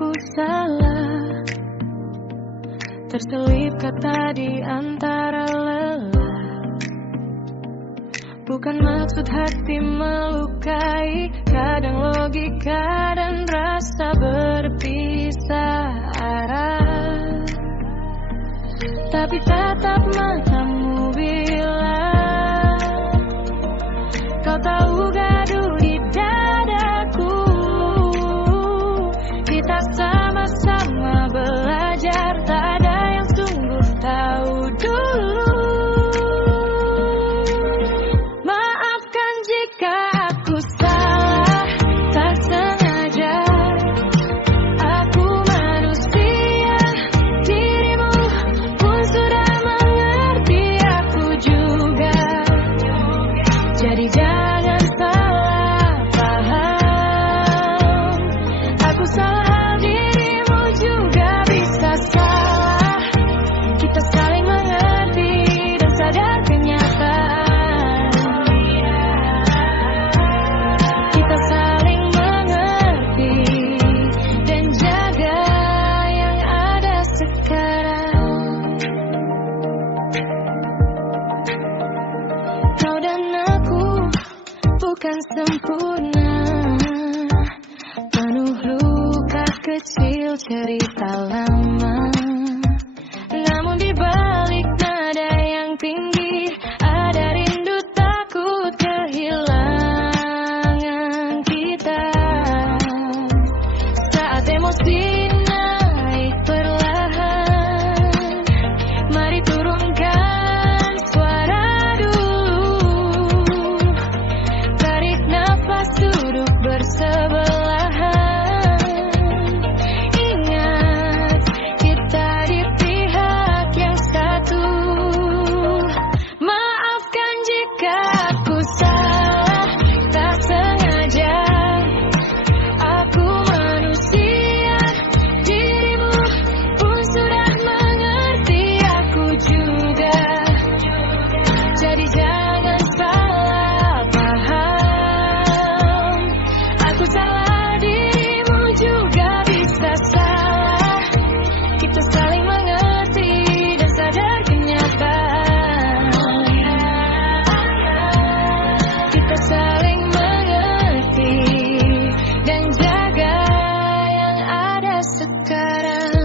aku salah? Terselip kata di antara lelah. Bukan maksud hati melukai, kadang logika dan rasa berpisah arah. Tapi tatap matamu bilang kau tahu gaduh di dadaku. Kita sama-sama belajar, tak ada yang sungguh tahu dulu. Maafkan jika aku salah, tak sengaja. Aku manusia, dirimu pun sudah mengerti, aku juga. Jadi jangan salah paham. Aku salah, dirimu juga bisa salah. Kita saling mengerti dan sadar kenyataan. Kita saling mengerti dan jaga yang ada sekarang. Kau dan aku bukan sempurna, penuh luka kecil, cerita lama. Namun di balik nada yang tinggi ada rindu, takut kehilangan kita. Saat emosi naik perlahan, mari turunkan suara dulu. Tarik nafas, duduk bersebelahan. Ingat, kita di pihak yang satu. Maafkan jika aku salah, tak sengaja. Aku manusia, dirimu pun sudah mengerti, aku juga. Jadi jangan salah paham. Aku salah, dirimu juga bisa salah. Kita saling mengerti dan sadar kenyataan. Kita saling mengerti dan jaga yang ada sekarang.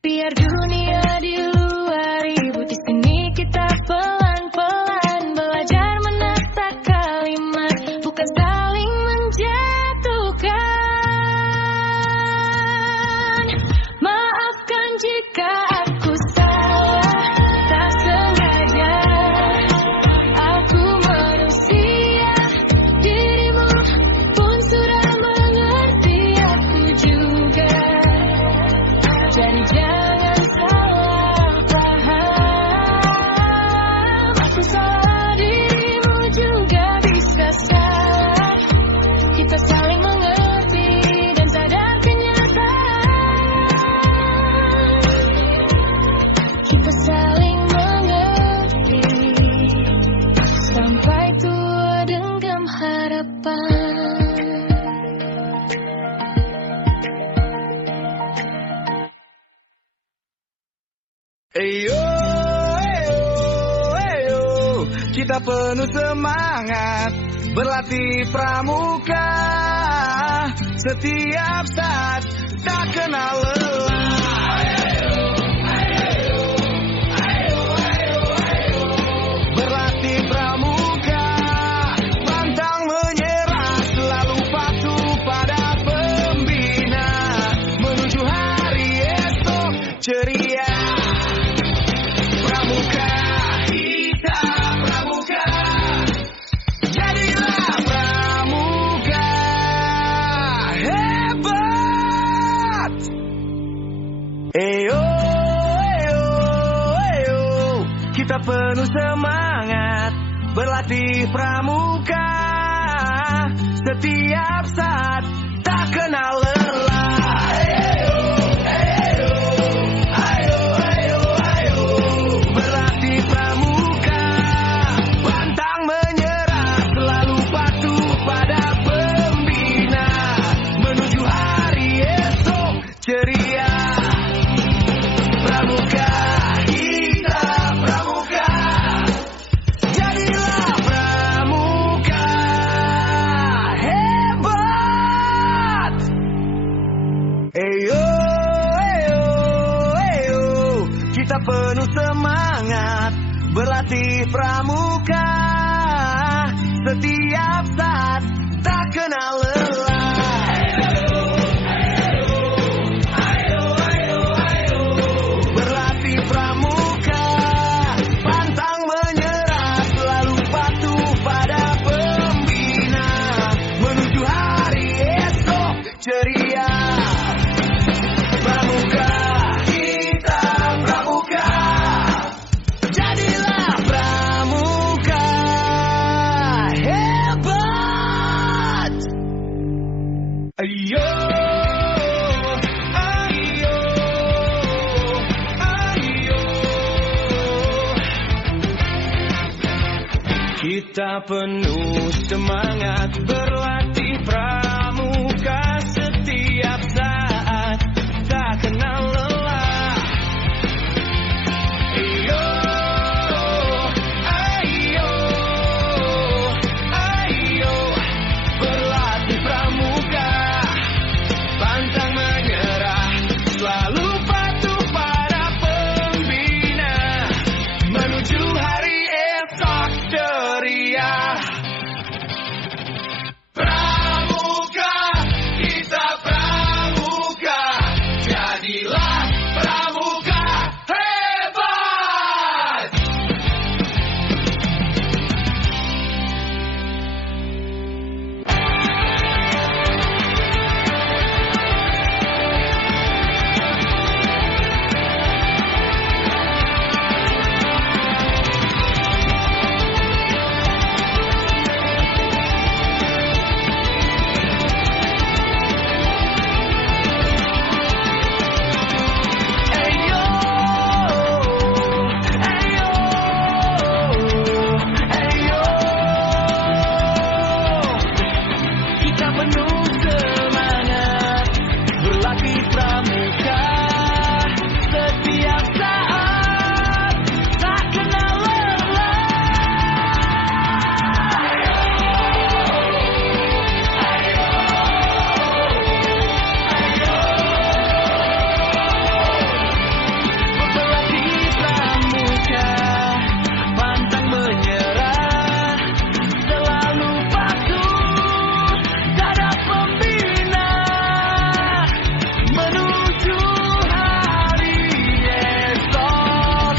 Biar dunia di luar ribut, di sini kita pelan-pelan belajar menata kalimat, bukan saling menjatuhkan. Maafkan jika aku salah, tak sengaja. Aku manusia, dirimu pun sudah mengerti, aku juga. Jadi jangan salah paham. Aku salah, dirimu juga bisa salah. Kita saling mengerti dan sadar kenyataan. Kita saling mengerti sampai tua genggam harapan. Eyo, eyo, eyo, kita penuh semangat berlatih pramuka. Setiap saat tak kenal lelah. Berlatih pramuka, pantang menyerah, selalu patuh pada pembina. Menuju hari esok ceria. Pramuka, kita pramuka. Jadilah pramuka hebat. Eyo, eyo, eyo, kita penuh semangat berlatih pramuka. Setiap saat tak kenal lelah. Eyo, eyo, ayo, ayo, ayo, berlatih pramuka, pantang menyerah, selalu patuh pada kenal lelah. Berlatih pramuka, pantang menyerah, selalu patuh pada pembina, menuju hari esok ceria. Pramuka, kita pramuka, jadilah pramuka hebat. Ayo, ayo, ayo, kita penuh semangat berlatih pramuka setiap saat, tak kenal lelah. Ayo, ayo, ayo, berlatih pramuka, pantang menyerah, selalu patuh pada pembina, menuju hari esok ceria. Pramuka, kita pramuka, jadilah pramuka hebat. Ayo, ayo, ayo, kita penuh semangat berlatih pramuka setiap saat, tak kenal lelah. Berlatih pramuka, pantang menyerah, selalu patuh pada pembina, menuju hari esok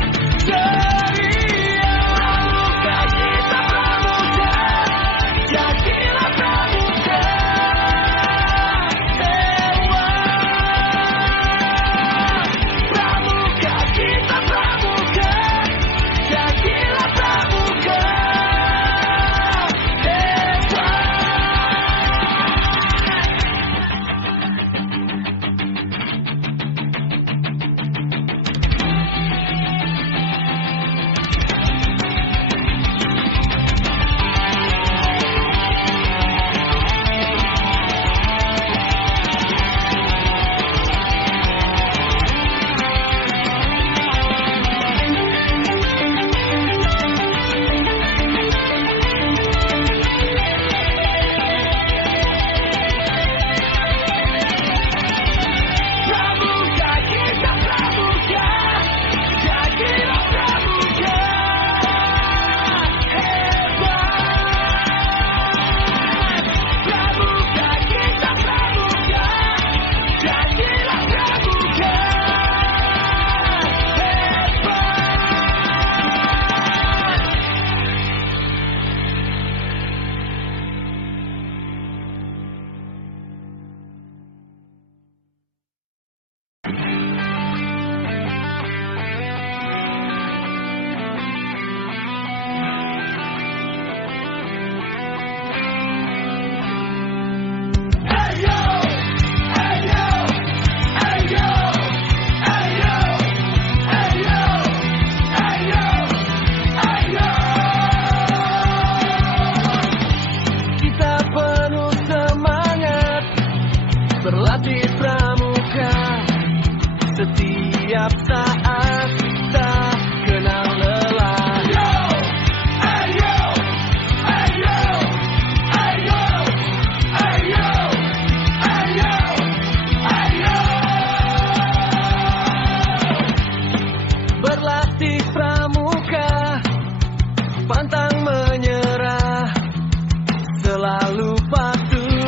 ceria. Pramuka, kita pramuka, jadilah pramuka hebat. Pramuka, kita pramuka, jadilah pramuka Pramuka, kita pramuka, jadilah pramuka hebat. Pramuka, kita pramuka, jadilah pramuka hebat. Ayo, ayo, ayo, ayo, ayo, ayo, ayo. Kita penuh semangat berlatih pramuka setiap saat, tak kenal lelah. Ayo, ayo, ayo, ayo, ayo, ayo, ayo. Berlatih pramuka, pantang menyerah, selalu patuh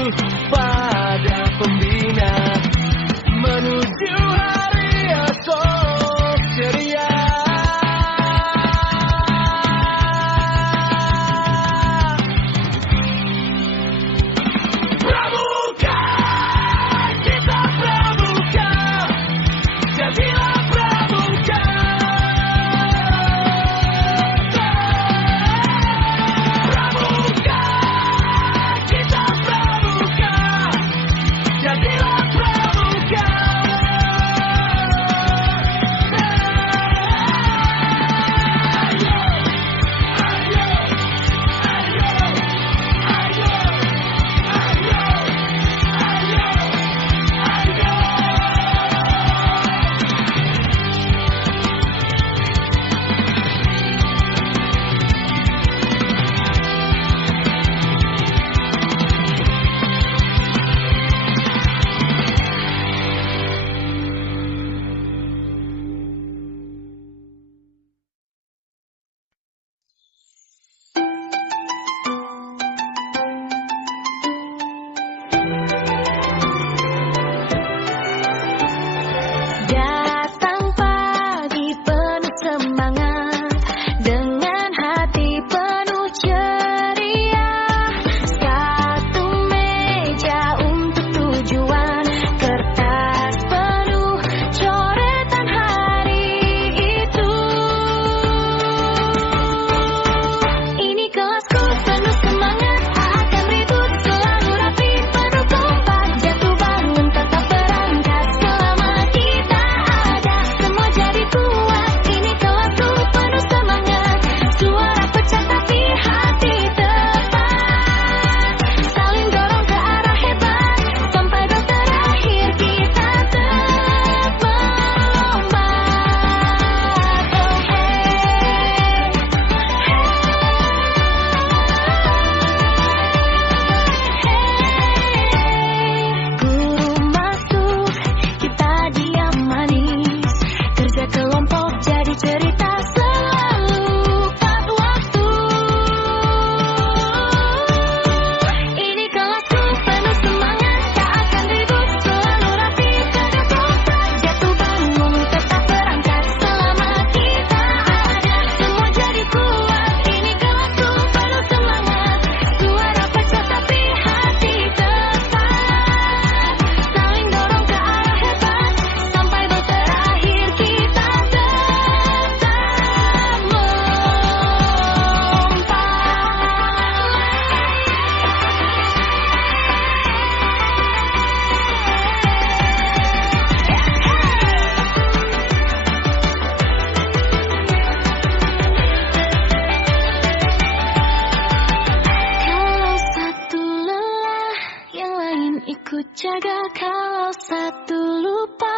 ikut jaga. Kalau satu lupa,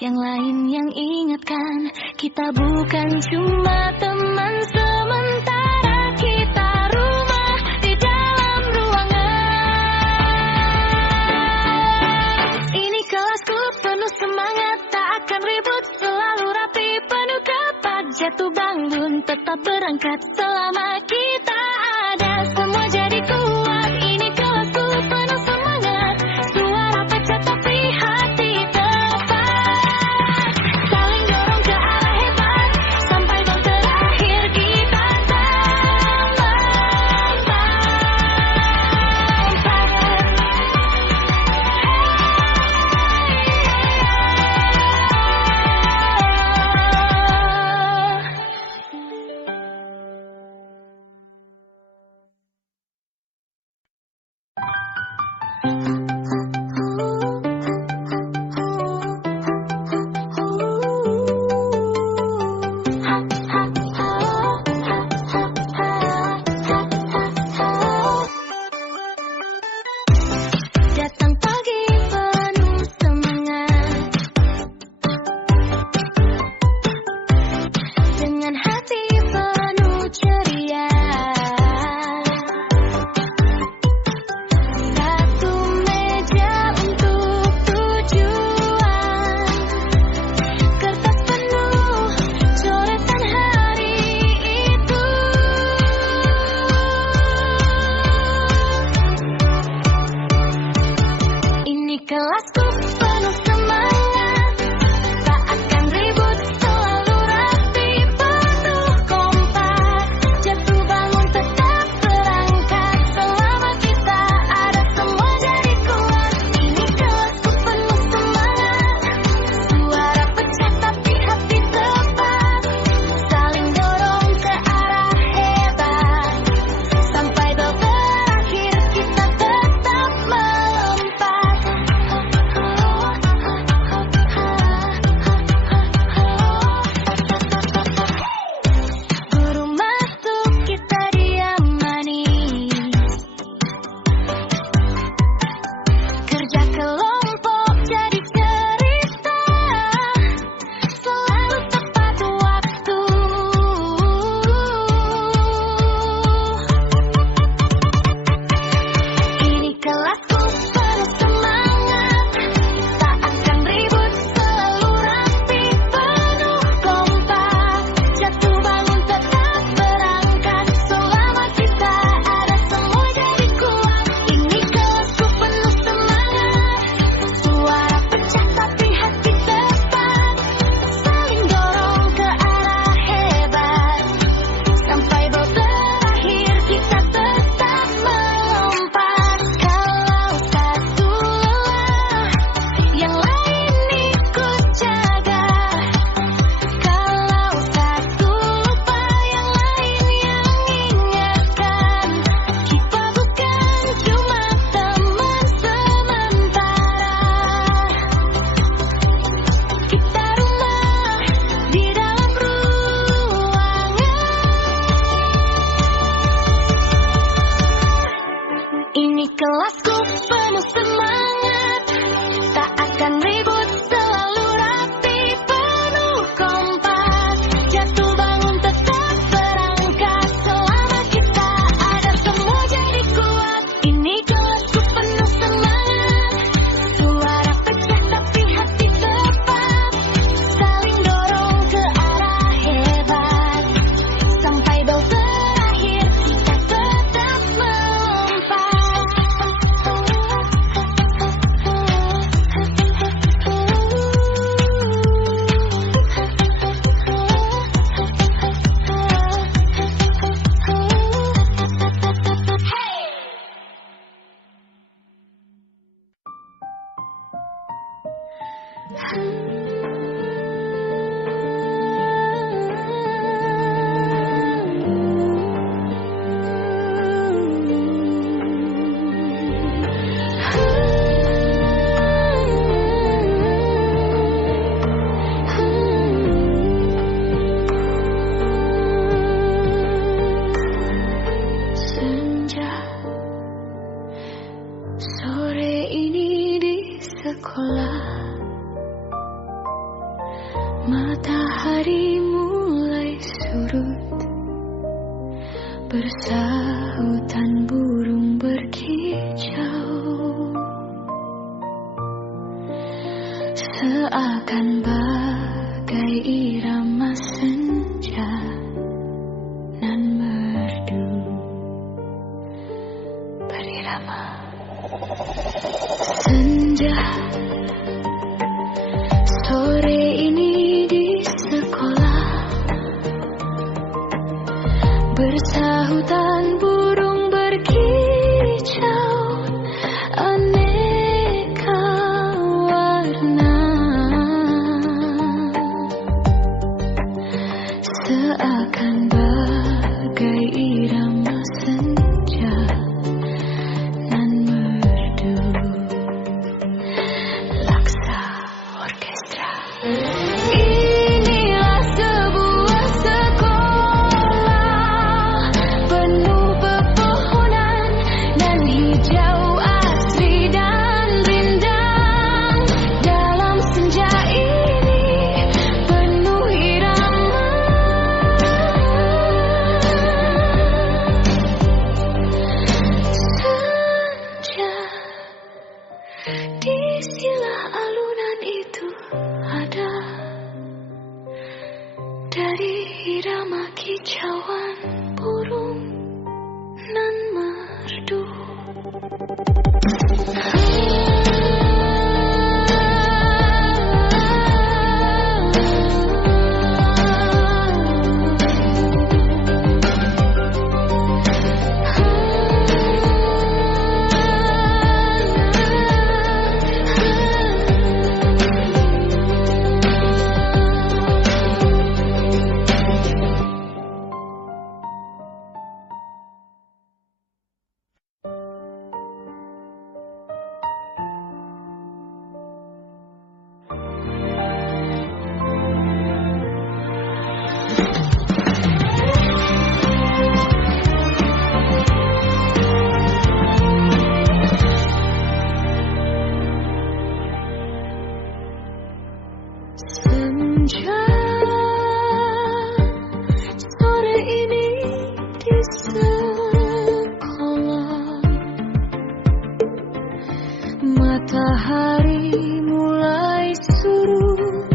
yang lain yang ingatkan. Kita bukan cuma teman sementara, kita rumah di dalam ruangan. Ini kelasku penuh semangat, tak akan ribut, selalu rapi, penuh kepat. Jatuh bangun, tetap berangkat, selama kita ada semua jadi kuat. Ini kelasku penuh semangat, suara pecah tapi hati tepat. Saling dorong ke arah hebat, sampai gol terakhir kita datang pagi penuh semangat, dengan hati penuh ceria. Satu meja untuk tujuan, kertas penuh coretan hari itu. Ini kelasku penuh semangat, tak akan ribut, selalu rapi, penuh kompak. Jatuh bangun tetap berangkat, selama kita ada semua jadi kuat. Ini kelasku penuh semangat, suara pecah tapi hati tepat. Saling dorong ke arah hebat, sampai bel terakhir kita tetap melompat. Guru masuk, kita diam manis, kerja kelompok jadi cerita, selalu tepat waktu. Ini kelasku penuh semangat, tak akan ribut, selalu rapi, penuh kompak. Jatuh bangun tetap berangkat, selama kita ada semua jadi kuat. Ini kelasku penuh semangat, suara pecah tapi hati tepat. Saling dorong ke arah hebat, sampai bel terakhir kita tetap melompat. Kalau satu lelah, yang lain ikut jaga. Kalau satu lupa, yang lain yang ingatkan. Kita bukan cuma teman sementara, kita rumah di dalam ruangan. Ini kelasku penuh semangat, tak akan ribut, selalu rapi, penuh kompak. Jatuh bangun tetap berangkat, selama kita ada semua jadi kuat. Ini kelasku penuh semangat, suara pecah tapi hati tepat. Saling dorong ke arah hebat, sampai bel terakhir kita tetap melompat. Senja sore ini sekolah. Matahari mulai surut, bersahutan burung berkicau, seakan bagai irama senja nan merdu berirama. Senja sore ini di sekolah, bersahutan burung berkicau, aneka warna, seakan bagai irama senja nan merdu. Laksa Orkestra. Inilah sebuah sekolah penuh pepohonan dan hijau asri dan rindang. Dalam senja ini penuh irama, senja di sila alunan itu ada dari irama kicauan burung nan merdu. Senja sore ini di sekolah, matahari mulai surut,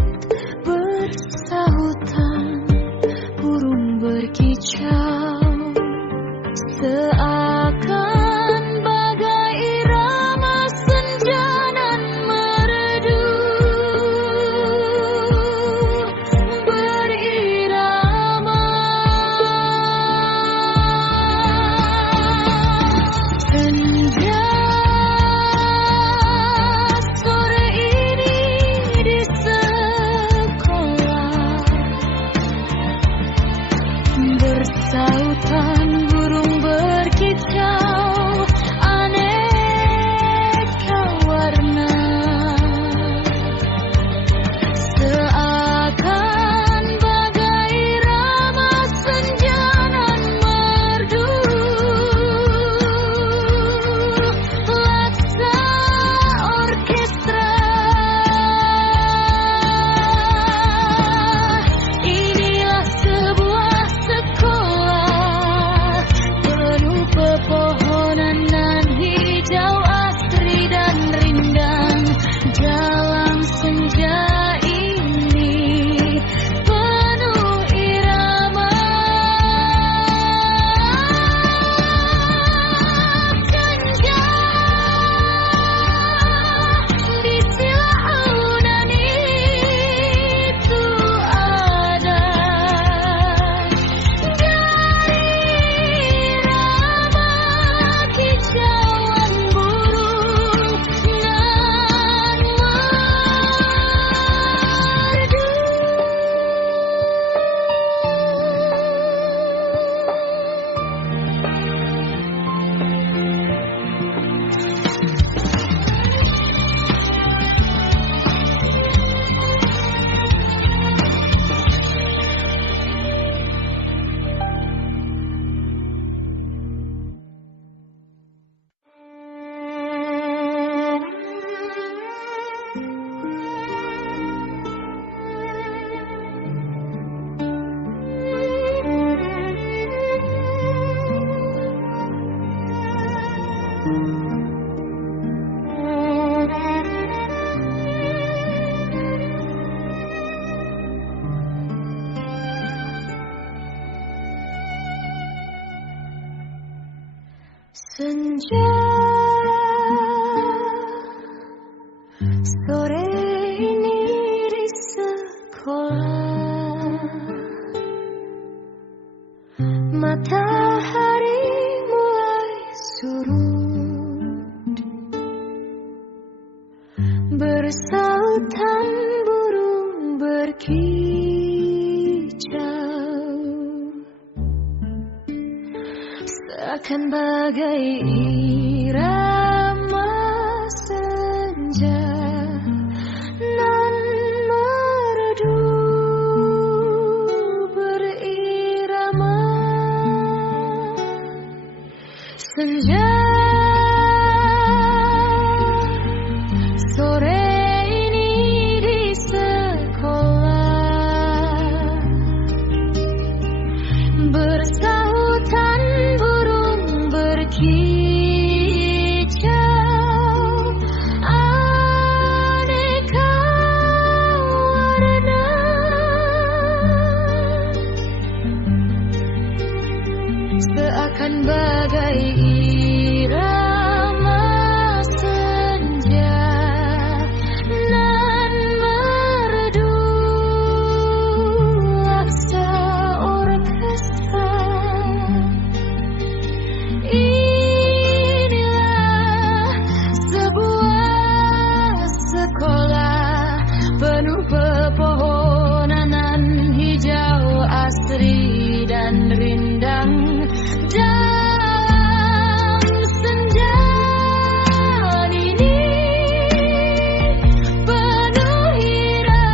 bersahutan burung berkicau, seakan bagai irama senja nan merdu berirama. Senja sore ini Senja sore ini di sekolah, matahari mulai surut, bersautan burung berkicau, seakan bagai irama senja nan merdu berirama. Senja sore ini di sekolah, bersautan burung berkicau, aneka warna, seakan bagai irama senja nan merdu laksa orkestra. Inilah sebuah sekolah penuh pepohonan hijau asri dan rindang. Dalam senja ini penuh irama.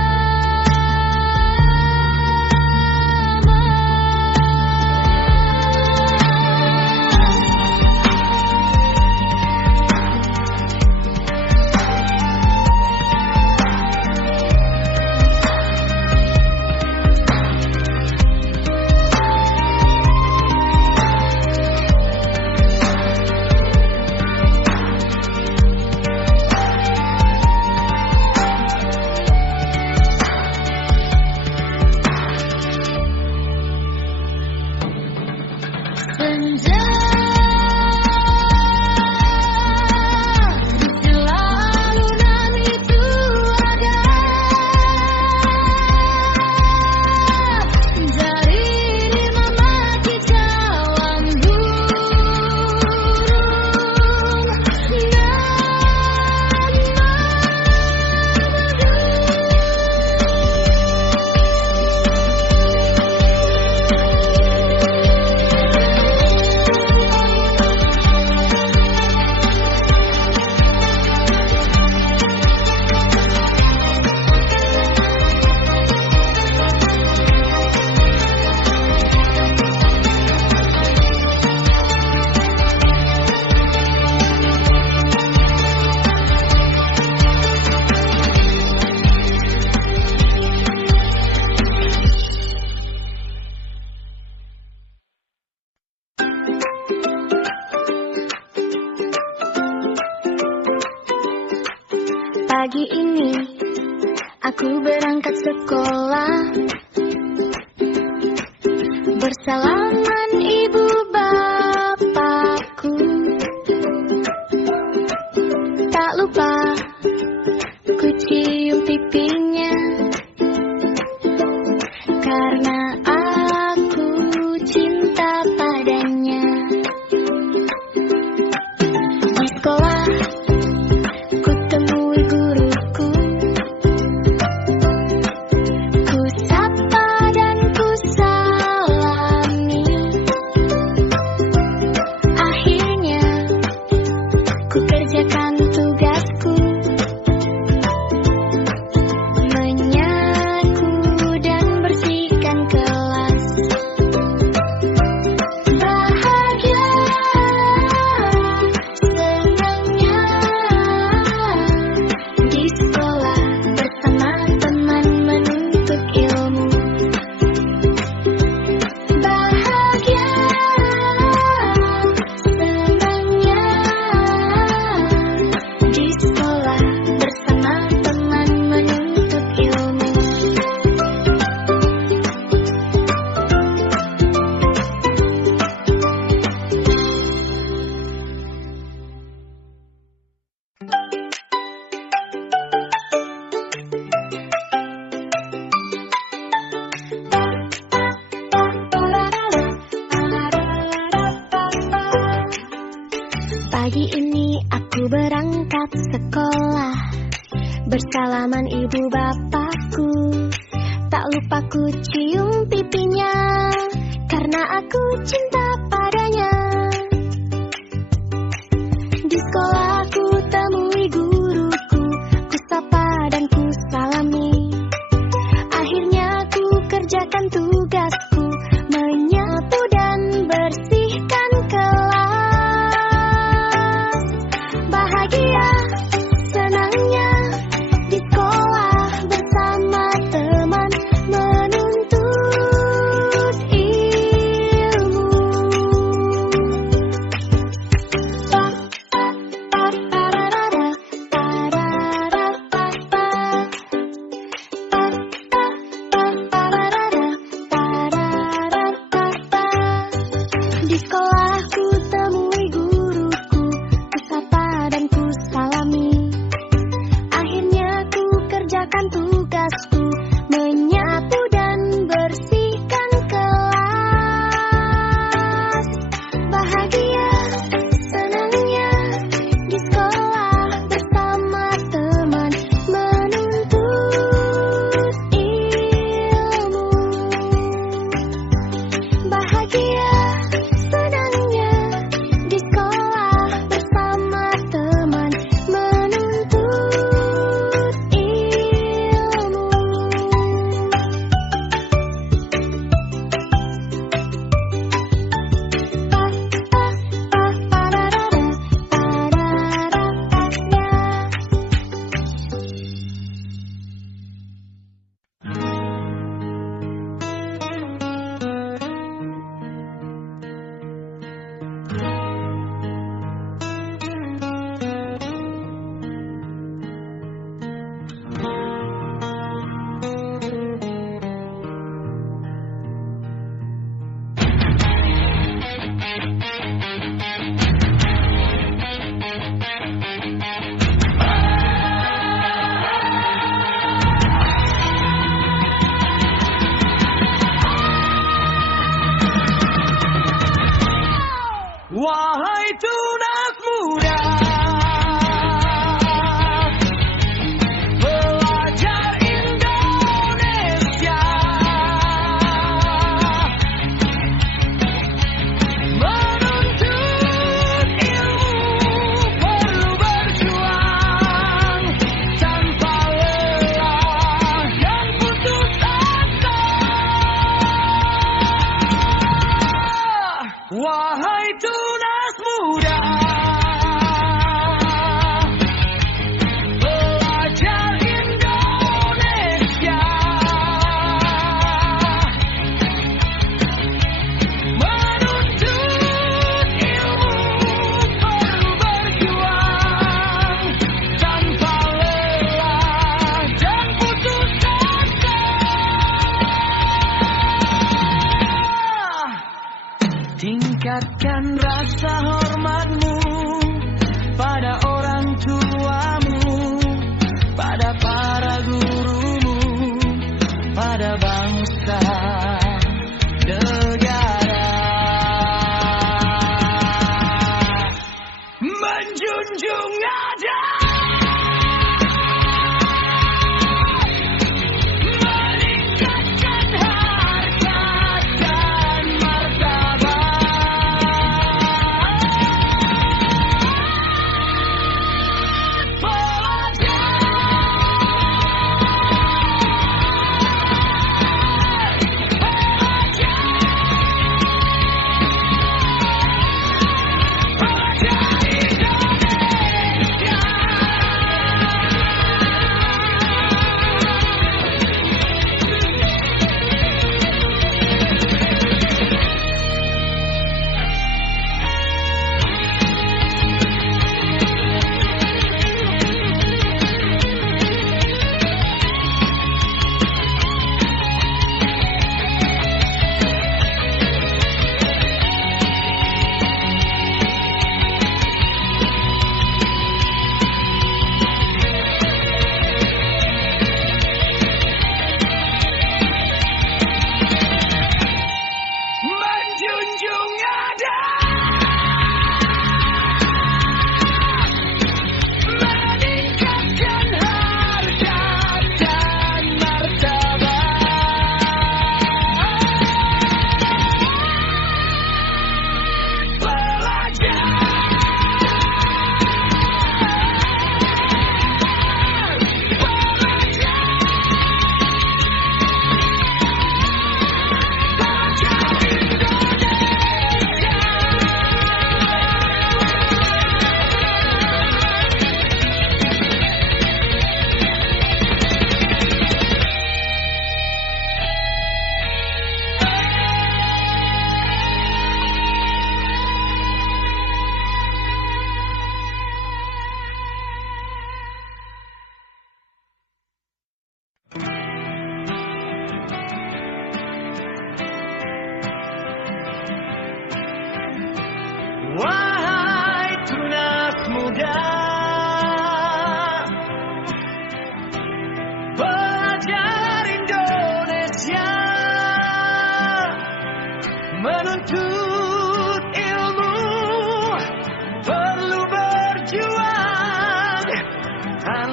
Senja di selalunan itu ada, dari lima mati cawan burung Pagi ini aku berangkat sekolah, bersalaman ibu bapakku. Tak lupa ku cium pipinya, karena aku cinta padanya. Di sekolah ku temui guruku, ku sapa dan ku salami. sekolah bersalaman ibu bapakku. Tak lupa ku cium pipinya karena aku cinta padanya. Di sekolah ku temui guruku, ku sapa dan ku salami. Akhirnya ku kerjakan tugasku, menyapu dan bersihkan kelas. Bahagia, senangnya di sekolah bersama teman menuntut ilmu.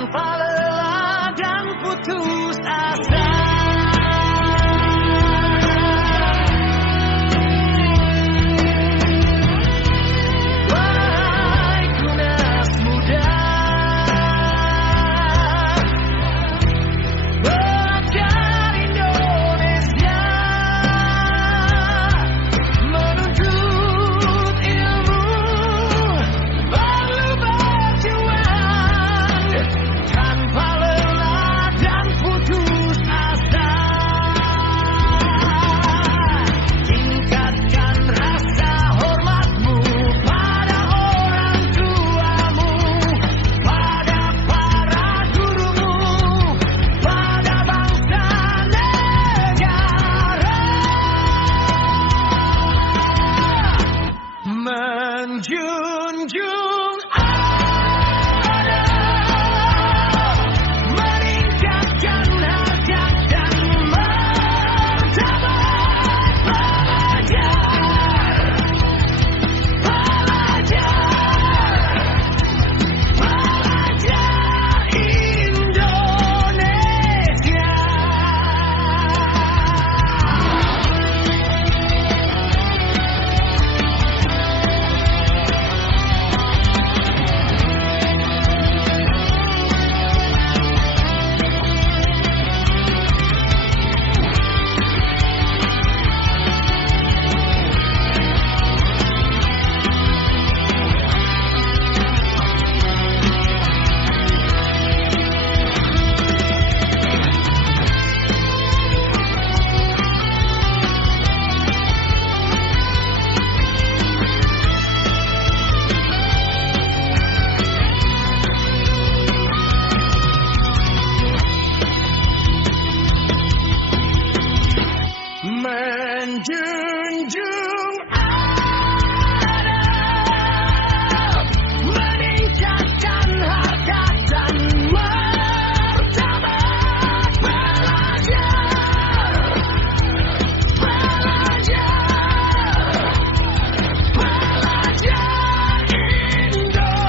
tanpa lelah dan putus asa. Wahai Tunas muda, belajar Indonesia, menuntut ilmu, perlu berjuang tanpa lelah dan putus asa. Tingkatkan rasa hormatmu pada orang tuamu, pada para gurumu, pada bangsa negara. Menjunjung adab, meningkatkan harkat dan martabat. Pelajar Indonesia. Menjunjung adab, meningkatkan harkat dan martabat. Pelajar Indonesia.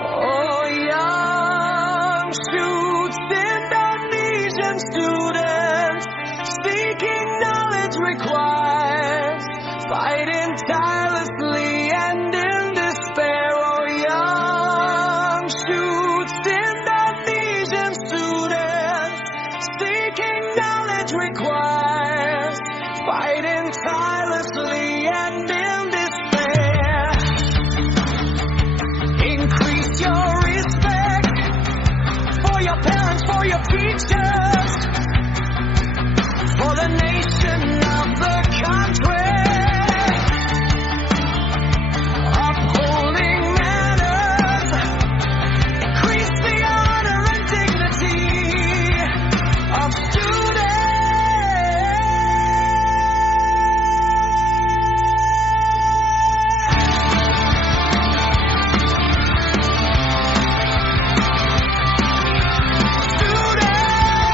Oh, young shoots, Indonesian students, seeking knowledge requires fighting tirelessly and in despair. Oh, young shoots, Indonesian students, seeking knowledge requires fighting tirelessly and in despair. Increase your respect for your parents, for your teachers, for the nation of the country. Upholding manners, increase the honor and dignity of students. Students.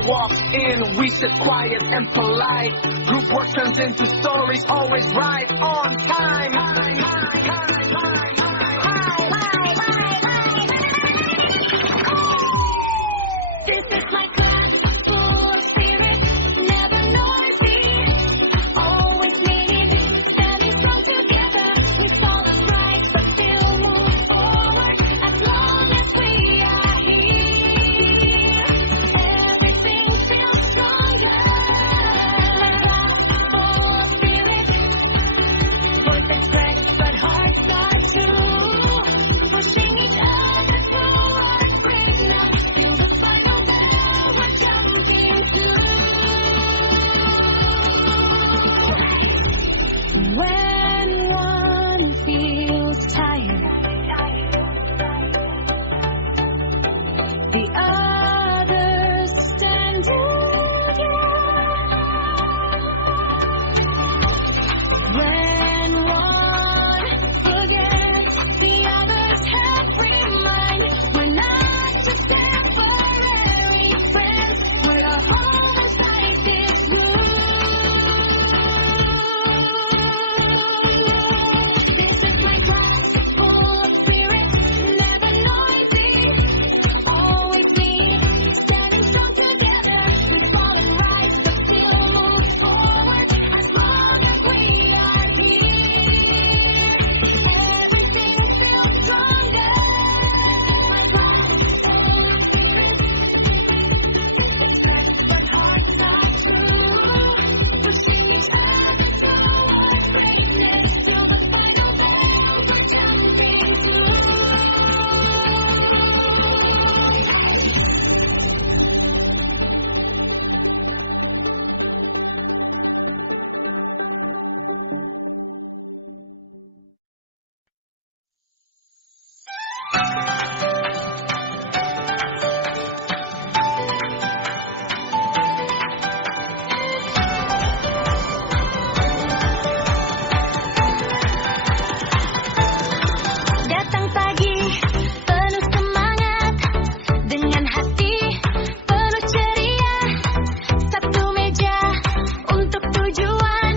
Walks in, we sit quiet and polite. Group work turns into stories, always right on time. This is my class, full of spirit, never noisy, always needed, standing strong together. We've fallen right, but still move forward as long as we are here. Everything feels stronger. Full of spirit, voices fresh, but hearts are true. Pushing each other forward, breaking up, feel the final bell we're jumping through. When one feels tired, the others stand together. When one forgets, the others help remind. We're not just temporary friends, we're a home inside this room. This is my class, full of spirit, never noisy, always me, standing strong together. We've fallen right, but still move forward as long as we are here. Everything feels stronger. My class, full of spirit, it's fresh, but hearts are true. Pushing each other towards greatness, till the final bell we're jumping through. Datang pagi penuh semangat, dengan hati penuh ceria. Satu meja untuk tujuan,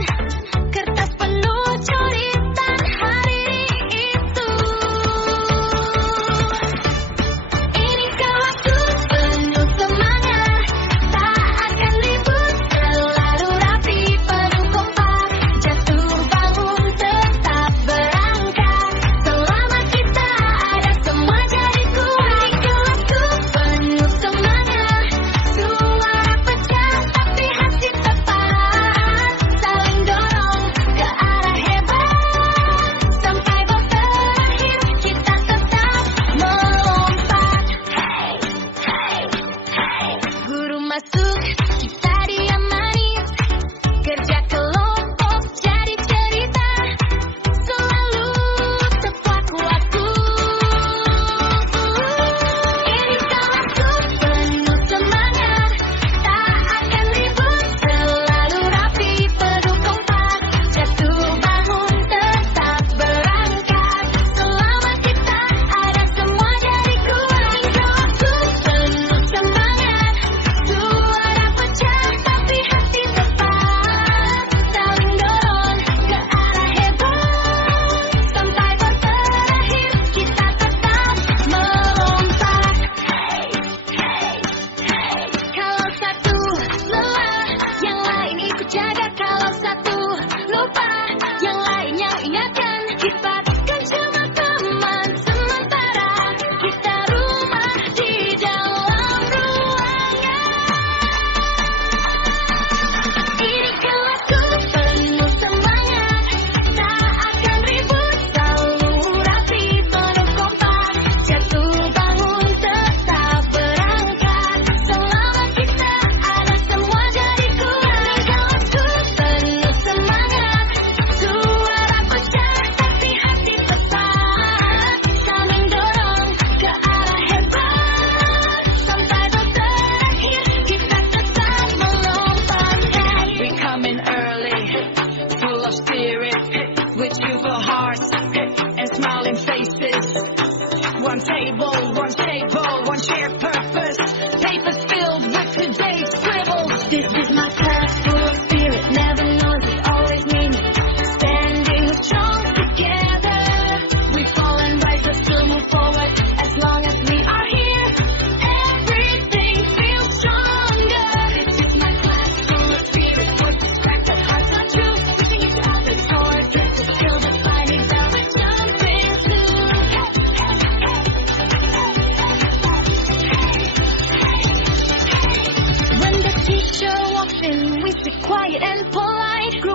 kertas penuh coretan hari itu. Ini waktu penuh semangat, tak akan ribut, selalu rapi, penuh kompak, jatuh bangun tetap berangkat. Selama kita ada semua jadi kuat. Kelasku penuh semangat, suara pecah tapi hati tepat, saling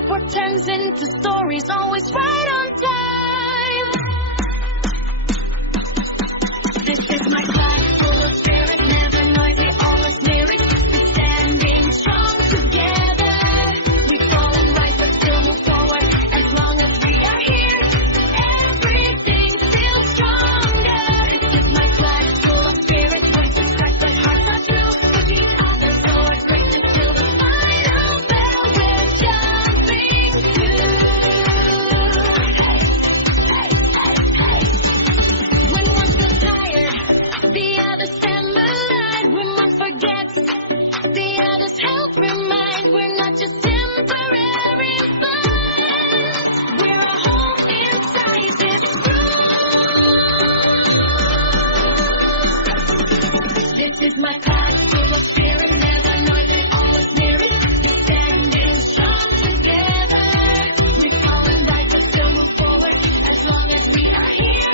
what turns into stories, always right on time. This is my class, full of spirit, never noisy, always lyric. We're standing strong together. We've fallen right, but still move forward. As long as we are here, everything feels stronger. This is my class, full of spirit, voices crack, but hearts are true. Push each other forward, greatness till the final bell. We're jumping to. When one feels tired, the others stand alive. When one forgets, the others help remind. We're not just temporary fun. We're a home inside this room. This is my class, full of spirit, never noisy, always lyric. We're standing strong together. We've fallen right, but still move forward. As long as we are here,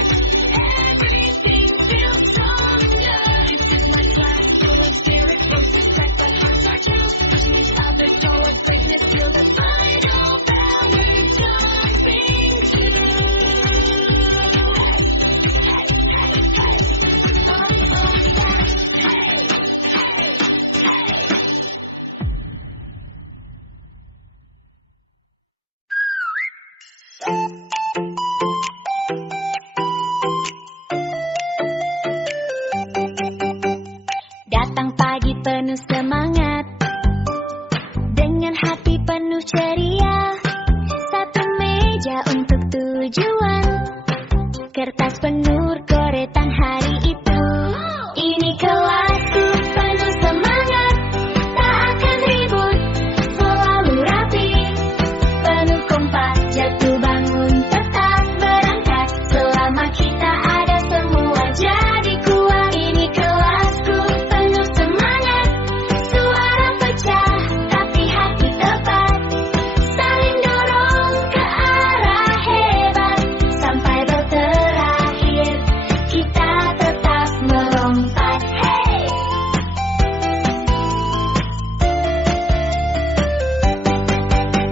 everything feels stronger. This is my class, full of spirit, voices crack, but hearts are true. Pushing each other forward, greatness till the final bell. We're jumping to. Datang pagi penuh semangat, dengan hati penuh ceria. Satu meja untuk tujuan, kertas penuh goretan hari itu. Ini kelasku penuh semangat, tak akan ribut, selalu rapi. Penuh kompak, jatuh bangun, tetap berangkat. Selama kita ada semua jadi kuat. Ini kelasku penuh semangat, suara pecah tapi hati tepat. Saling dorong ke arah hebat, sampai bel terakhir kita tetap melompat. Hey!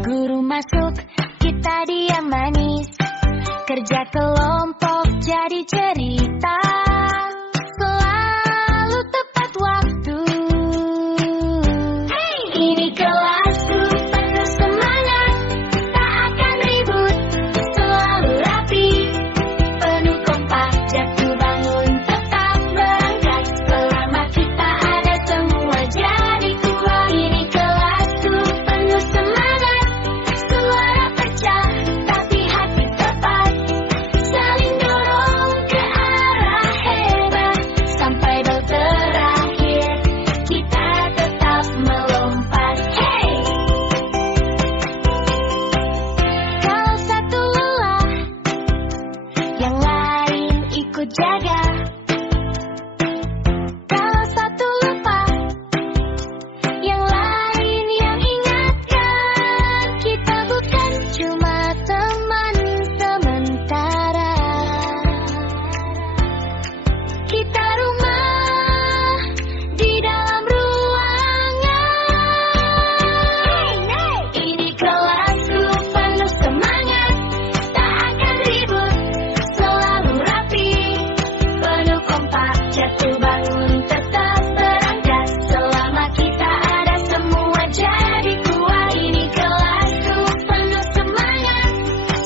Guru masuk, kita diam manis. Kerja kelompok jadi cerita, selalu tepat waktu. Ini kelasku penuh semangat, tak akan ribut, selalu rapi. Penuh kompak, jatuh bangun, tetap berangkat. Selama kita ada semua jadi kuat. Ini kelasku penuh semangat, suara pecah tapi hati tepat. Saling dorong ke arah hebat, sampai bel terakhir kita tetap melompat. Hey! Kalau satu lelah, yang lain ikut jaga. Kalau satu lupa, yang lain yang ingatkan. Kita bukan cuma teman sementara, kita rumah di dalam ruangan. Ini kelasku penuh semangat, tak akan ribut, selalu rapi. Penuh kompak, jatuh bangun, tetap berangkat. Selama kita ada semua jadi kuat. Ini kelasku penuh semangat,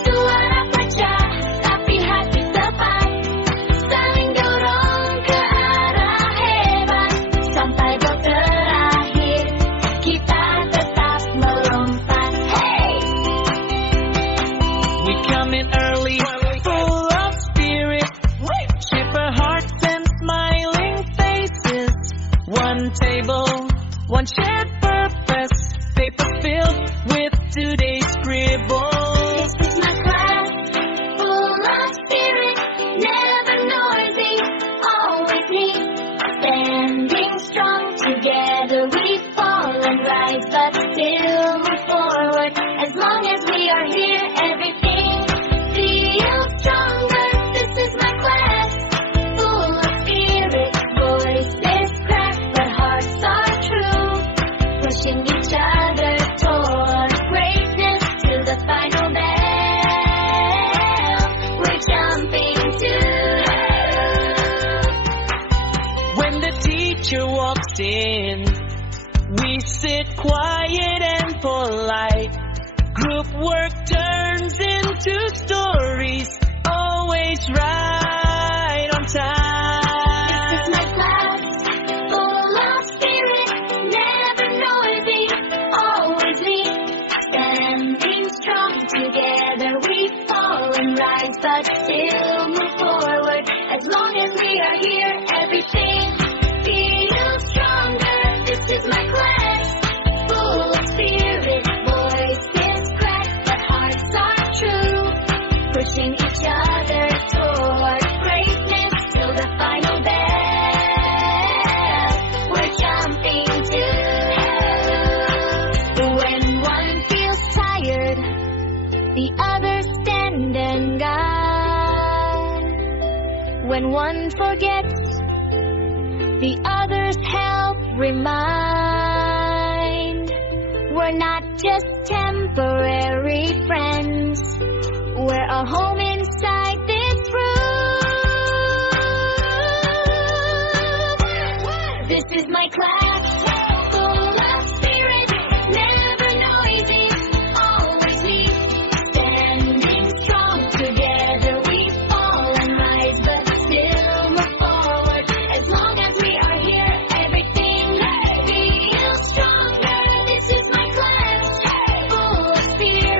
suara pecah tapi hati tepat. Saling dorong ke arah hebat, sampai bel terakhir kita tetap melompat. Hey! We come in early, full of spirit, chipper hearts and smiling faces. One table, one shared purpose, paper filled with today's scribbles. This is my class, full of spirit, never noisy, always neat. Standing strong together, we fall and rise, but still move forward. As long as we are here, everything feels stronger. This is my class, full of spirit, voices crack, but hearts are true. Pushing each other toward greatness till locked in. We sit quiet and polite. Group work turns into stories, always right on time. This is my class, full of spirit, never noisy, always me. Standing strong together, we fall and rise, but still move forward. As long as we are here, everything feels stronger. This is my class, full of spirit, voices crack, but hearts are true. Pushing each other toward greatness till the final bell. We're jumping to. When one feels tired, the others stand and guide. When one forgets, the others help remind. We're not just temporary friends, we're a home inside this room. This is my class, full of spirit, never noisy, always me. Standing strong together, we fall and rise, but still move forward. As long as we are here, everything feels stronger. This is my class, full of spirit.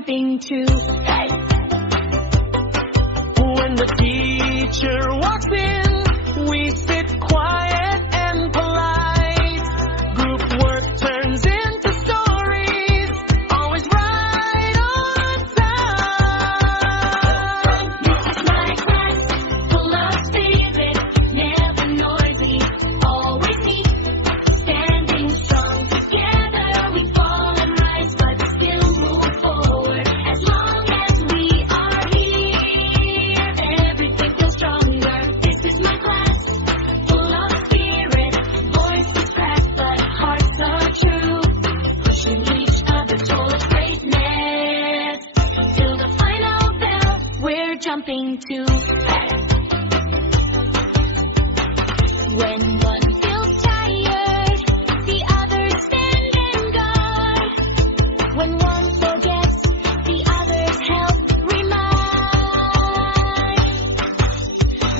jumping to. When the teacher walks in, we sit quiet and polite. Group work turns into stories, always right on time. This is my class, full of spirit, never noisy, always neat. Standing strong together, we fall and rise, but still move forward. As long as we are here, everything feels stronger. This is my class, full of spirit, voices crack, but hearts are true. Pushing each other towards greatness, till the final bell we're jumping to. When one feels tired, the others stand and guard. When one forgets, the others help remind.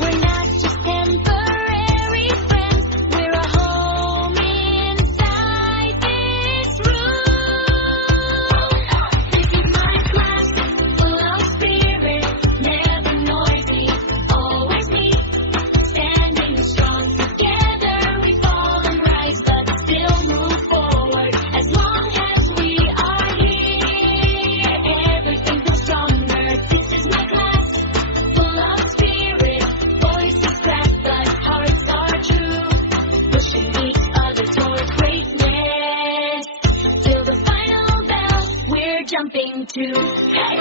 We're not just temporary friends, we're a home inside this room. This is my class, full of spirit, never noisy, always neat. Standing strong together, we fall and rise, but still move forward. As long as we are here, everything feels stronger. This is my class, full of spirit, voices crack, but hearts are true. Pushing each other towards greatness, till the final bell we're jumping to. Hey!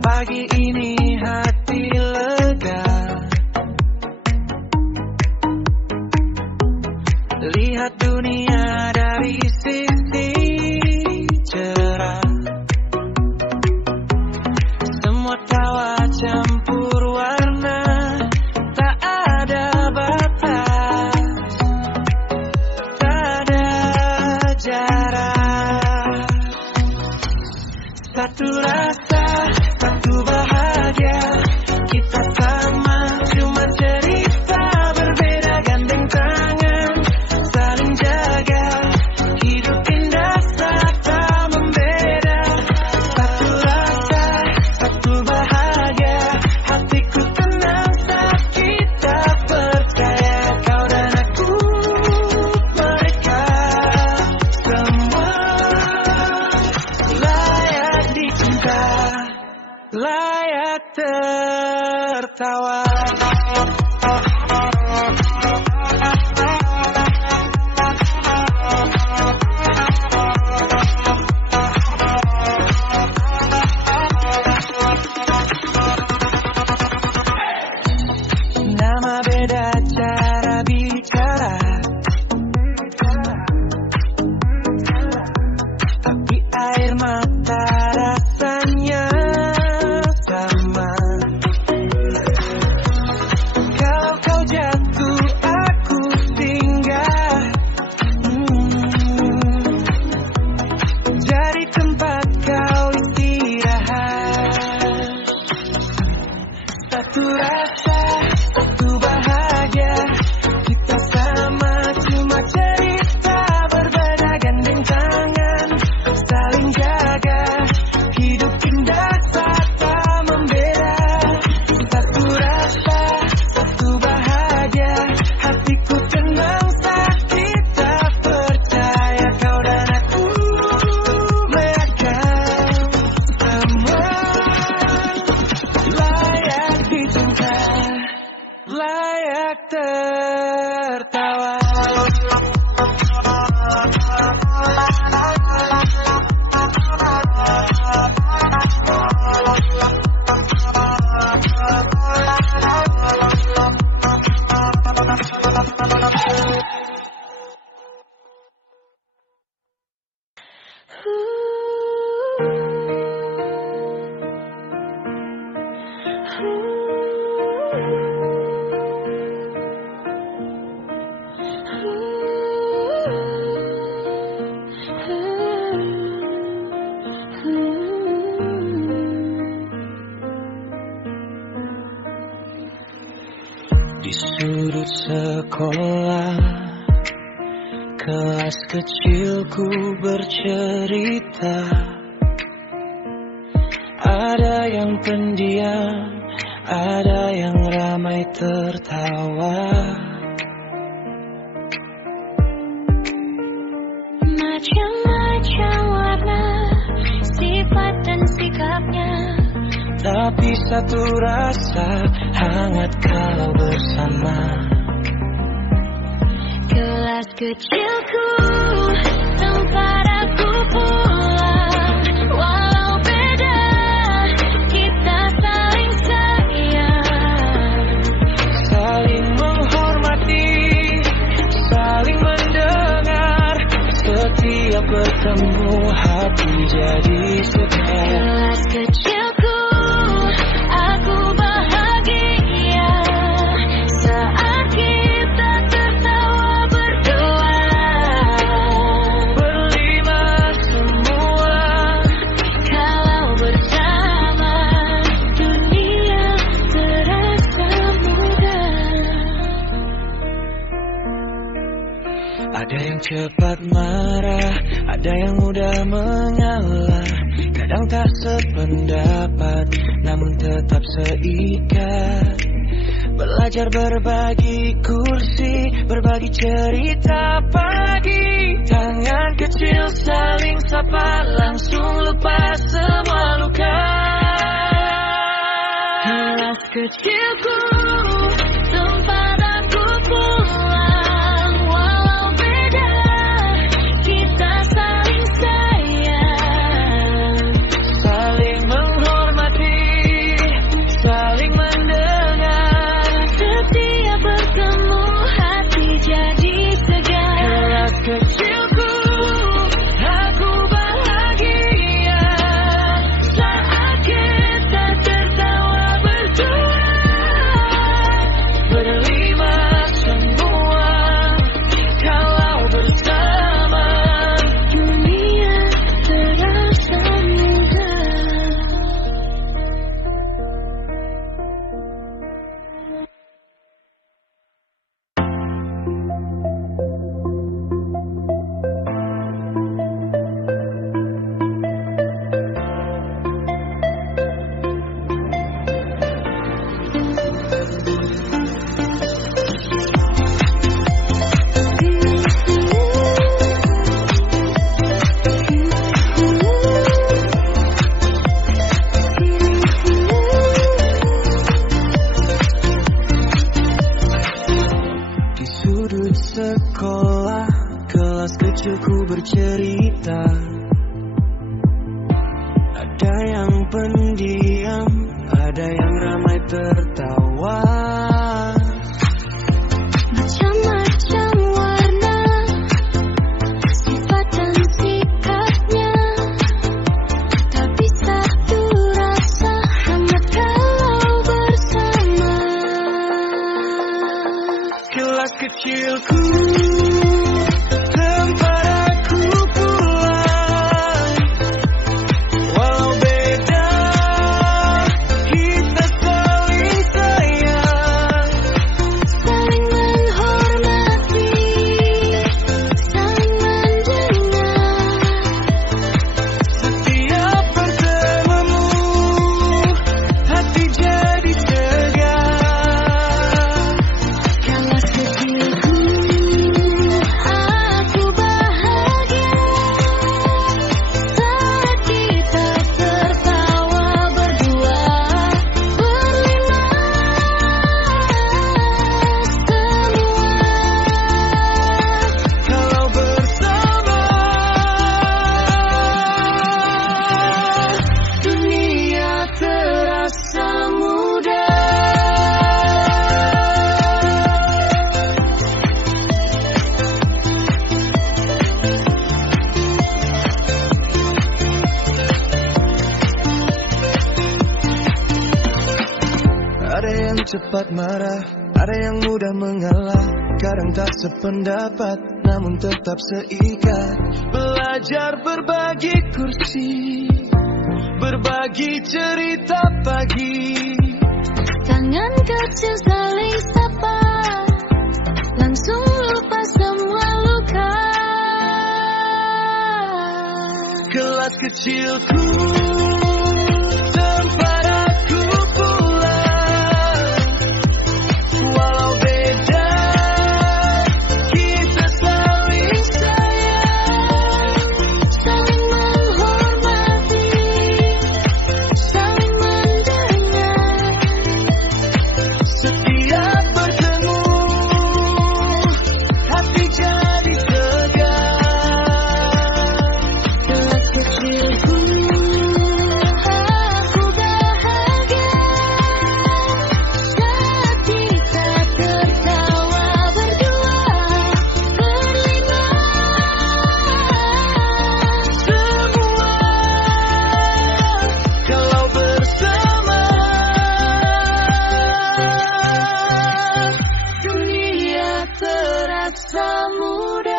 Pagi ini hati lega, lihat dunia dari sisi cerah. Semua tawa campur warna, tak ada batas, tak ada jarak. Satu rasa, satu bahagia, kita sama, cuma cerita berbeda. Gandeng tangan, saling jaga, hidup indah saat tak membeda. Satu rasa, satu bahagia, hatiku tenang saat kita percaya. Kau dan aku, mereka semua layak dicinta, layak tertawa. Nama beda cara bicara, tapi air mata rasanya sama. Kalau kau jatuh, aku singgah, jadi tempat kau istirahat. Satu rasa, satu bahagia, kita sama, cuma cerita berbeda. Gandeng tangan, saling jaga, hidup indah saat tak membeda. Satu rasa, satu bahagia, hatiku tenang saat kita percaya. Kau dan aku, mereka semua layak dicinta, layak tertawa. Ooh. Di sudut sekolah, kelas kecilku bercerita. Ada yang pendiam, ada yang ramai tertawa. Macam-macam warna, sifat dan sikapnya, tapi satu rasa hangat kalau bersama. kelas kecilku, tempat aku pulang. Walau beda, kita saling sayang, Saling menghormati, saling mendengar. Setiap bertemu hati jadi segar. kelas kecilku, aku bahagia saat kita tertawa berdua. Berlima semua, Kalau bersama, dunia terasa mudah. ada yang cepat marah, ada yang mudah mengalah. Kadang tak sependapat, namun tetap seikat. Belajar berbagi kursi, berbagi cerita pagi. Tangan kecil saling sapa, langsung lupa semua luka. Kelas kecilku, tempat aku pulang. Walau beda, kita saling sayang, Saling menghormati, saling mendengar. setiap bertemu hati jadi segar. Kelas kecilku, aku bahagia saat kita tertawa berdua. Berlima semua, kalau bersama. Dunia terasa mudah. Di sudut sekolah, kelas kecilku bercerita. Ada yang pendiam, ada yang ramai tertawa. Macam-macam warna, sifat dan sikapnya, tapi satu rasa hangat kalau bersama. Kelas kecilku, tempat aku pulang. Walau beda, kita saling sayang. Saling menghormati, saling mendengar. Setiap bertemu, hati jadi segar. Kelas kecilku, aku bahagia saat kita tertawa berdua. Berlima semua, Kalau bersama, dunia terasa mudah. Ada yang cepat marah, ada yang mudah mengalah. Kadang tak sependapat, namun tetap seikat. Belajar berbagi kursi, berbagi cerita pagi. tangan kecil saling sapa, kelas kecilku, tempat aku pulang. Walau beda, kita saling sayang, saling menghormati, saling mendengar. setiap bertemu hati jadi tegar. Kelas kecilku, aku bahagia saat kita tertawa berdua berlima. Semua kalau bersama, dunia terasa mudah.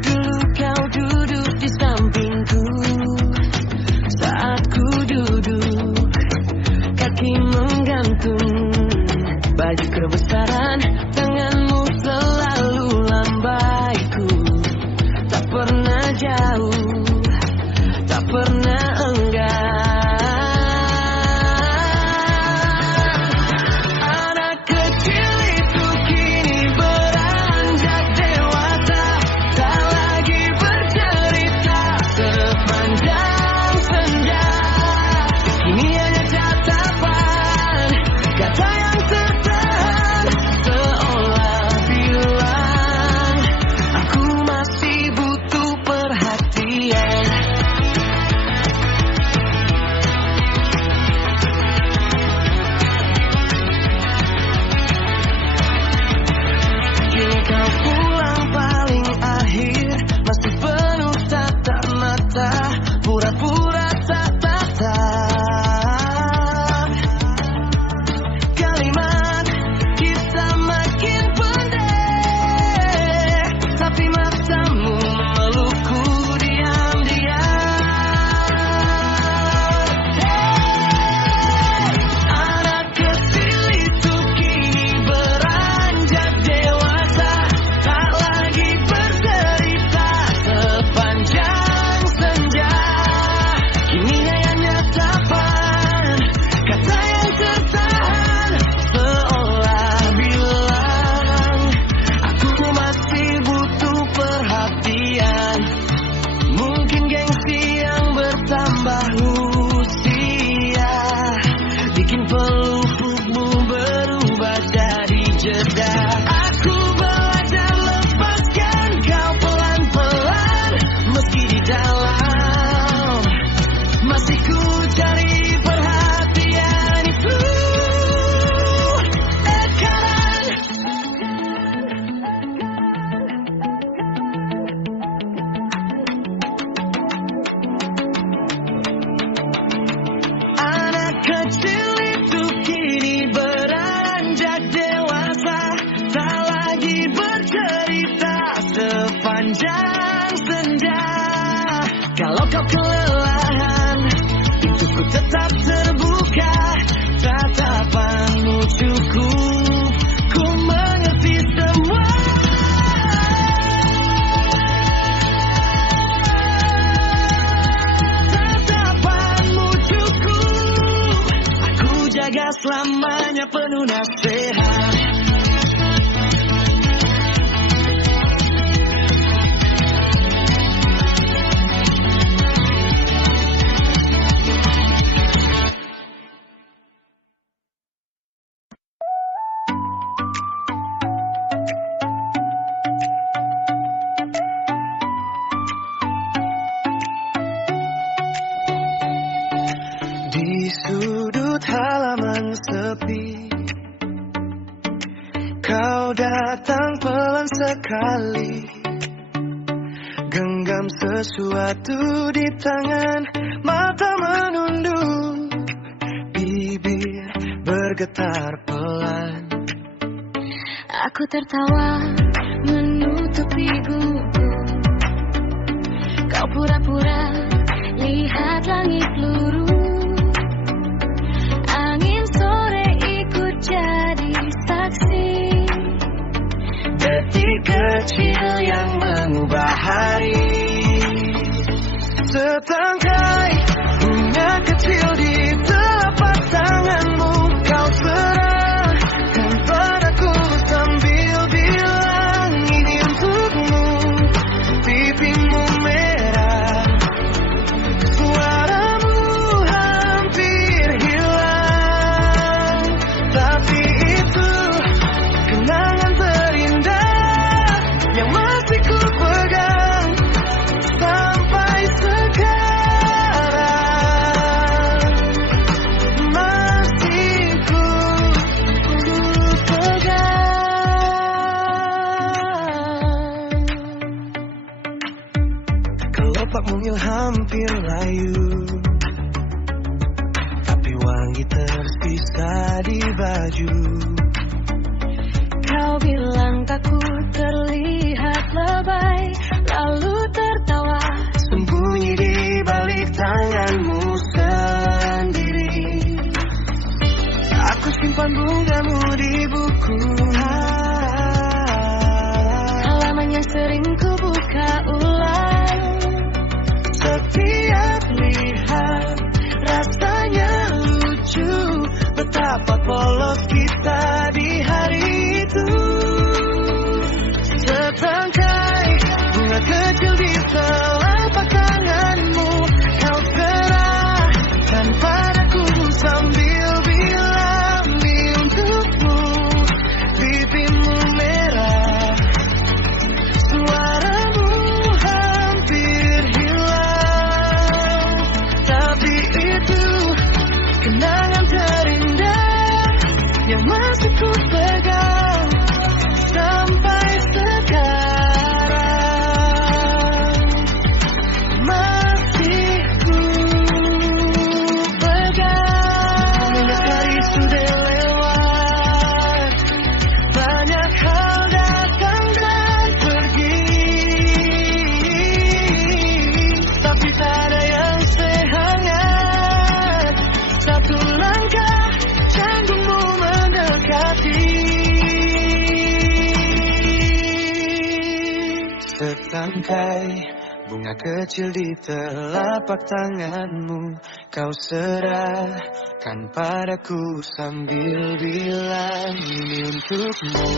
Dulu kau duduk di sampingku, saat ku duduk kaki menggantung, baju kebesaran tanganmu selalu lambaiku, tak pernah jauh, tak pernah enggan. Anak kecil itu kini beranjak dewasa, tak lagi bercerita sepanjang senja. Kini hanya tatapan, kata yang tertahan, seolah bilang aku masih butuh perhatian. Kini kau pulang paling akhir, masih penuh tatap mata, pura-pura tak tatap. Kalimat kita makin pendek, tapi matamu memelukku diam-diam. Anak kecil itu kini beranjak dewasa, tak lagi bercerita sepanjang senja. Kini hanya tapan, kata yang tertahan, seolah bilang aku masih butuh perhatian. Mungkin gengsi yang bertambah usia bikin pelupukmu berubah jadi jeda. Aku belajar lepaskan kau pelan-pelan, meski di dalam masih ku cari perhatian itu. Sekarang anak kecil itu kini beranjak dewasa, tak lagi bercerita sepanjang senja. Kalau kau kelelahan, pintuku tetap terbuka, tatapanmu cukup, ku mengerti semua. Tatapanmu cukup, aku jaga selamanya penuh nasihat. Di sudut halaman sepi, kau datang pelan sekali, genggam sesuatu di tangan, mata menunduk, bibir bergetar pelan. Aku tertawa menutupi gugu, kau pura-pura lihat langit lurus. detik kecil yang mengubah hari. Setangkai bunga kecil di telapak tanganmu, kau serahkan padaku sambil bilang ini untukmu. Pipimu merah, suaramu hampir hilang, tapi itu kenangan terindah yang masih ku pegang sampai sekarang. Masih ku pegang. Kelopak mungil hampir layu, tapi wangi tersisa di baju. Kau bilang takut terlihat lebay, lalu tertawa. Sembunyi di balik tanganmu sendiri. Aku simpan bungamu di buku, Halaman yang sering ku buka ulang. setiap lihat rasanya lucu, betapa polos kita di hari itu. Setangkai bunga kecil di telapak tanganmu, kau serahkan padaku sambil bilang ini untukmu. Pipimu merah, suaramu hampir hilang, tapi itu kenangan terindah yang masih ku pegang sampai sekarang. Masih ku pegang. Banyak hari sudah lewat, banyak hal datang dan pergi, tapi tak ada yang sehangat satu langkah janggungmu mendekati. Setangkai bunga kecil di telapak tanganmu, kau serahkan padaku sambil bilang ini untukmu.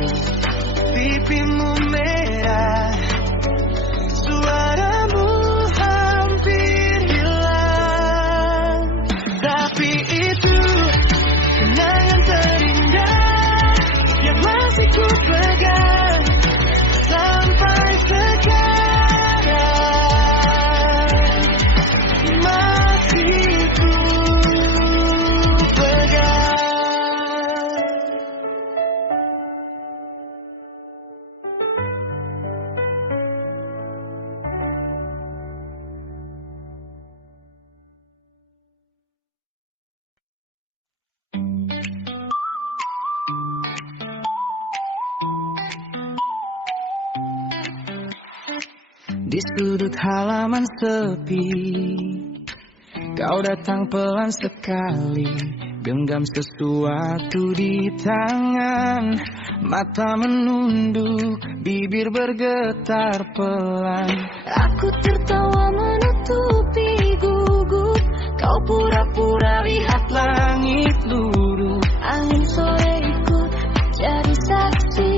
Pipimu merah, suaramu hampir hilang, tapi itu kenangan terindah yang masih ku pegang sampai sekarang. Masih ku pegang. Di sudut halaman sepi, kau datang pelan sekali, genggam sesuatu di tangan. Mata menunduk, bibir bergetar pelan. Aku tertawa menutupi gugup, kau pura-pura lihat Langit luruh, angin sore ikut jadi saksi,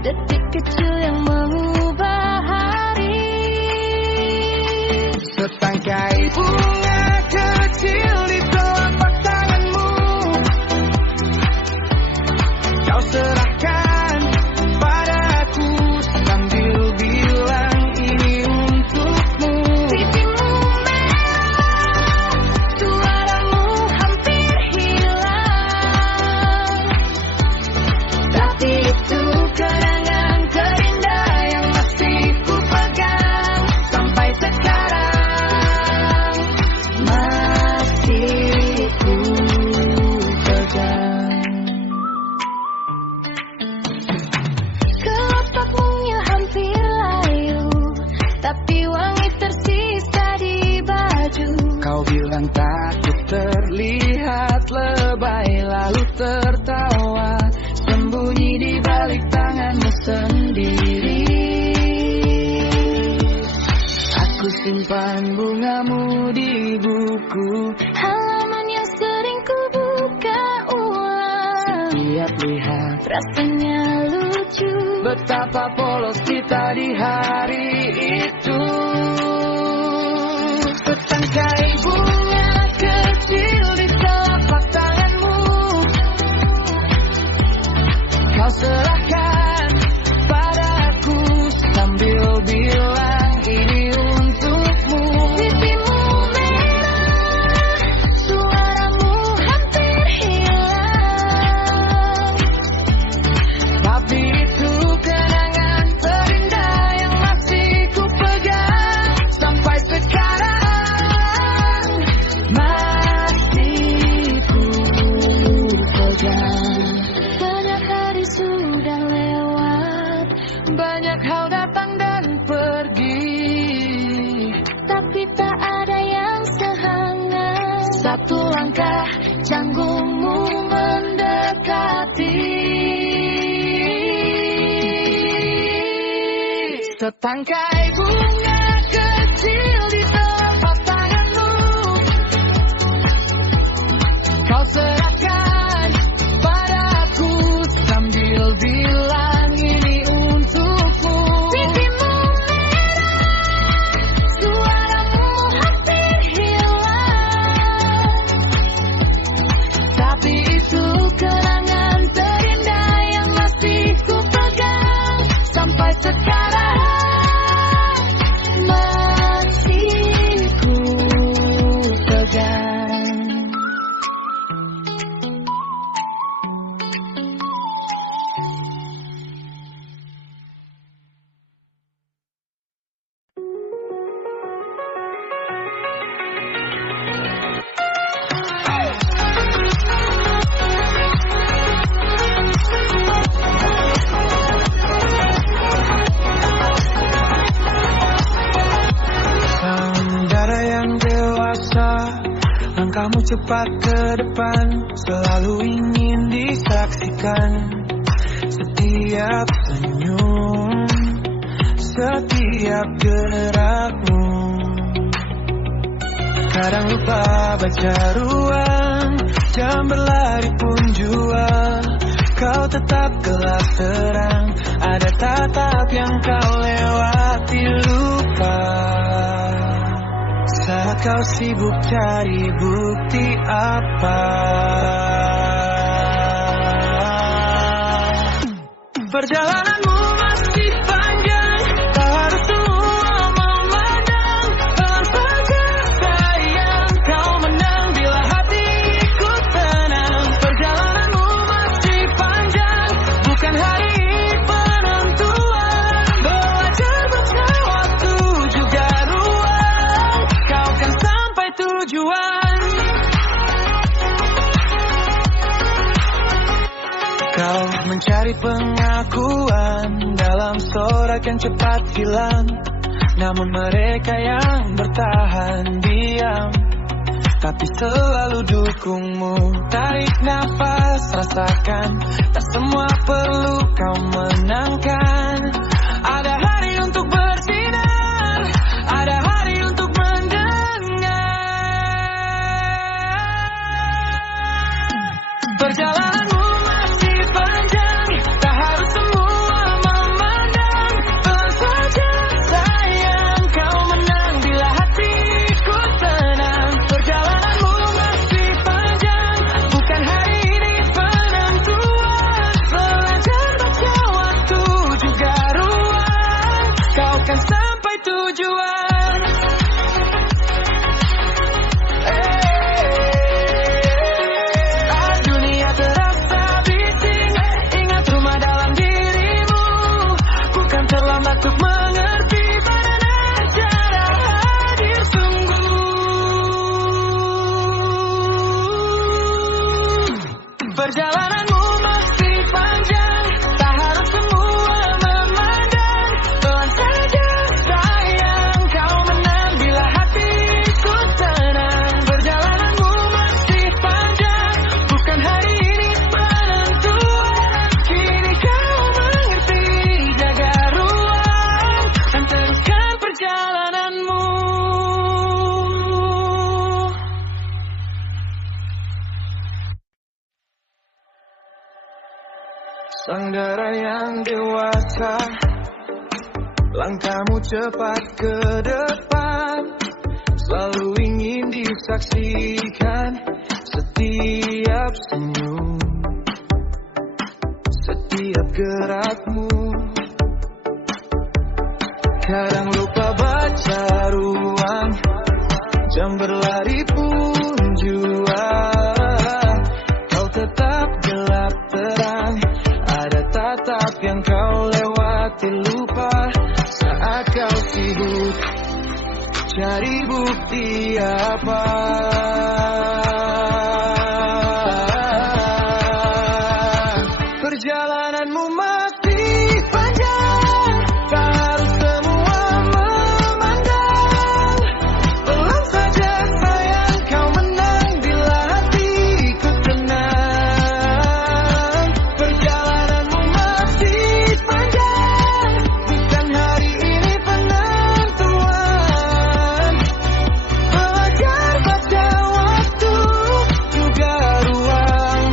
detik kecil yang mengubah hari. setangkai bunga kecil di telapak tanganmu, kau serahkan padaku sambil bilang ini untukmu. Pipimu merah, suaramu hampir hilang, tapi itu kenangan terindah simpan bungamu di buku, halaman yang sering ku buka ulang. setiap lihat Rasanya lucu, betapa polos kita di hari itu. Setangkai bunga kecil di telapak tanganmu, kau serahkan padaku sambil bilang ini untukmu. pipimu merah, suaramu hampir hilang. Tapi itu kenangan terindah yang masih ku pegang sampai sekarang. Masih ku pegang. Banyak hari sudah lewat, Banyak hal datang dan pergi, tapi tak ada yang sehangat satu langkah canggungmu mendekati. Setangkai bunga kecil di telapak tanganmu, kau serahkan padaku sambil bilang ini untukmu. pipimu merah, suaramu hampir hilang. Tapi itu kenangan terindah yang masih ku pegang sampai sekarang. Masih ku pegang. Saudara yang dewasa, langkahmu cepat ke depan, selalu ingin disaksikan. Setiap senyum, setiap gerakmu. Kadang lupa baca ruang, jam berlari pun jua. Kau tetap gelap terang, ada tatap yang kau lewati lupa. Saat kau sibuk cari bukti apa, perjalananmu masih panjang, tak harus semua memandang. Pelan saja sayang, kau menang bila hatiku tenang. Perjalananmu masih panjang, bukan hari penentuan. Belajar baca waktu juga ruang, kau kan sampai tujuan. Kau mencari pengakuan dalam sorak yang cepat hilang. Namun mereka yang bertahan diam, tapi selalu dukungmu. Tarik nafas, rasakan, tak semua perlu kau menangkan. Ada hari untuk bersinar, ada hari untuk mendengar. Perjalananmu masih panjang, tak harus semua memandang. Pelan saja sayang, kau menang bila hatiku tenang. Perjalananmu masih panjang, bukan hari ini penentuan. Belajar baca waktu juga pengendara yang dewasa, langkahmu cepat ke depan, selalu ingin disaksikan setiap senyum, setiap gerakmu. Kadang lupa baca ruang, jam berlari pun jua. Kau tetap gelap terang, ada tatap yang kau lewati lupa. Saat kau sibuk cari bukti apa, perjalananmu masih panjang, tak harus semua memandang. Pelan saja sayang, kau menang bila hatiku tenang. Perjalananmu masih panjang, bukan hari ini penentuan. Belajar baca waktu juga ruang,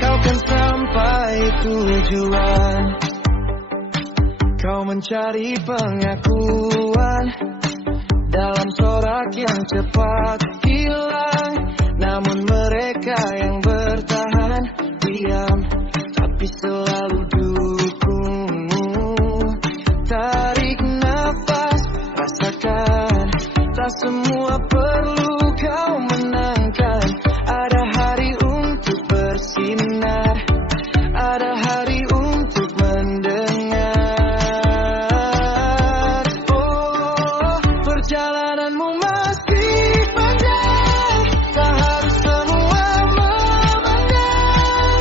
kau kan sampai tujuan. Kau mencari pengakuan dalam sorak yang cepat hilang, namun mereka yang bertahan diam, tapi selalu dukungmu. Tarik nafas, rasakan, tak semua perlu kau menangkan. Ada hari untuk bersinar, ada hari untuk mendengar. Oh, perjalananmu masih panjang, tak harus semua memandang.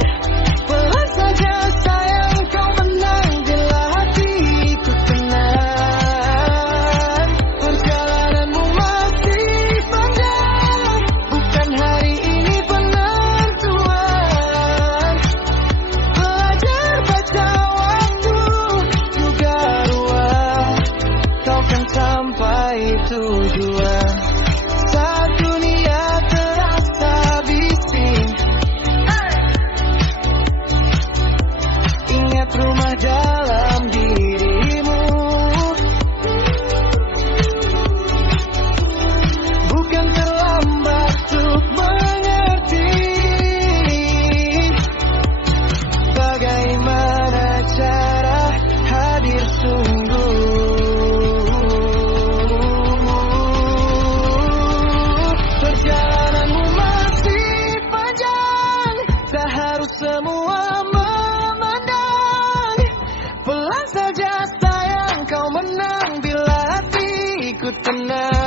Pelan saja sayang, kau menang bila hatiku tenang. Perjalananmu masih panjang, bukan hari ini penentuan. Belajar baca waktu juga ruang, kau kan sampai tujuan. Saat dunia terasa bising, ingat rumah dalam dirimu. Bukan terlambat untuk mengerti bagaimana cara hadir sungguh. Perjalananmu masih panjang, tak harus semua memandang. Pelan saja sayang, kau menang bila hatiku tenang.